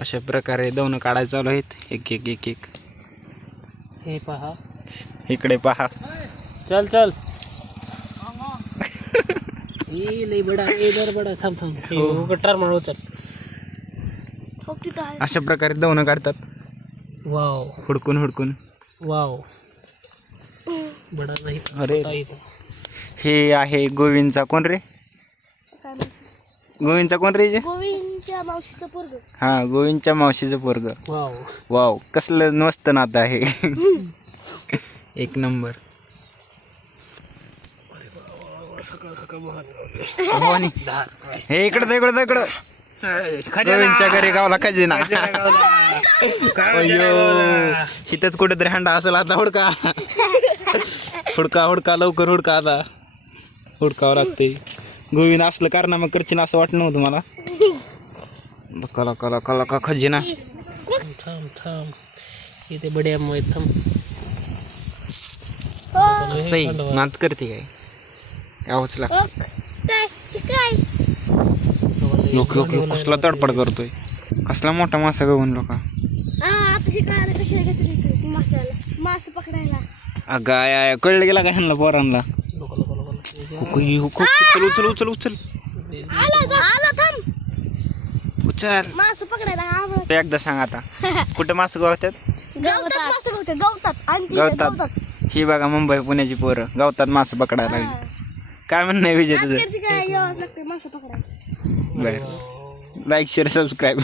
अशा प्रकारे दवणं काढायला चालू आहेत. एक एक एक एक. हे पहा, इकडे पहा. चल चल. ये लई बडा, ये दर बडा. थांब थांब. हे कट्टार मारो. चल. अशा प्रकारे दवणं काढतात वाव हुडकून हुडकून. वाव. बडा नाही. अरे हे आहे गोविंदचा कोण रे? गोविंदचा कोण रे? गोविंदच्या मावशीचं पोरग. हा, गोविंदच्या मावशीचं पोरग. वाव वाव, कसलं मस्त नातं आहे. एक नंबर. सकाळ सकाळ भवानी, हे इकडं इकडं इकडं. गोविंदच्या घरी गावला खजिना. अयो, इथंच कुठेतरी हंडा असेल. आता हुडका हुडका हुडका, लवकर हुडका. आता हुडकावं लागते. गोविंद असलं कारण मग करशील असं वाटलं नव्हतं मला. कला कला कला का खजिना. थांब थांब. इथे बड्या मुळे थांब. सही नात करते काय? यावंच लाग. लोक लोक कसला तडपड करतोय. कसला मोठा मासा गवून लोका. मास पकडायला. अगं आय कळलं गेला का ह्यांना पोरांना. उचल उचल उचल उचल उचल. मास पकडायला ते एकदा सांग आता. कुठं मास गवतात? गवतात. ही बघा मुंबई पुण्याची पोरं गवतात मास पकडायला लागली. काय म्हणणं आहे विजय तुझं? मास पकडायला. बरं, like share subscribe.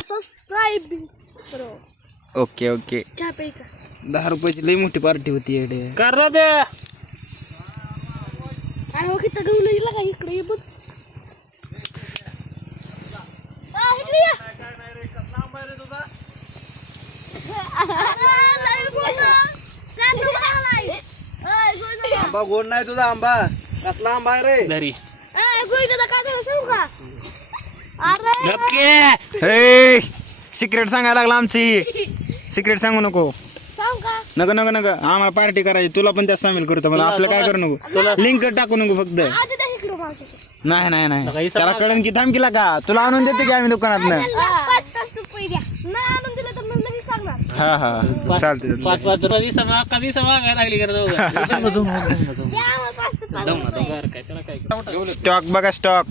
Okay okay. चहा प्यायचा. 10 रुपयाची लई मोठी पार्टी होती येडे. करा दे. अरे हो किती गवलं गेला का इकडे ये बघ. इकडे ये. आंबा गोड नाही तुझा आंबा. कसला आंबा आहे रे? दरी सिक्रेट सांगायला लागला आमची. सिक्रेट सांगू नको. सांग का नको नको नको. आम्हाला पार्टी करायची. तुला पण त्यात सामील करतो. मला असलं काय करू नको. लिंक टाकू नको फक्त. आज द्या इकडे मावशीकडे. नाही नाही नाही, त्याला कळण की. थांब किला का तुला आणून देतो की आम्ही दुकानात. 5 रुपये द्या. नाही आणून दिलं तर मी लगेच सांगणार. हा हा चालते. 5 कधी मागायला लागली कर. द्या आम्हाला 5 रुपये. काय त्याला काय स्टॉक बघा स्टॉक.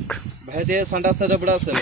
बाहेर ते संडासचा डबडा असेल.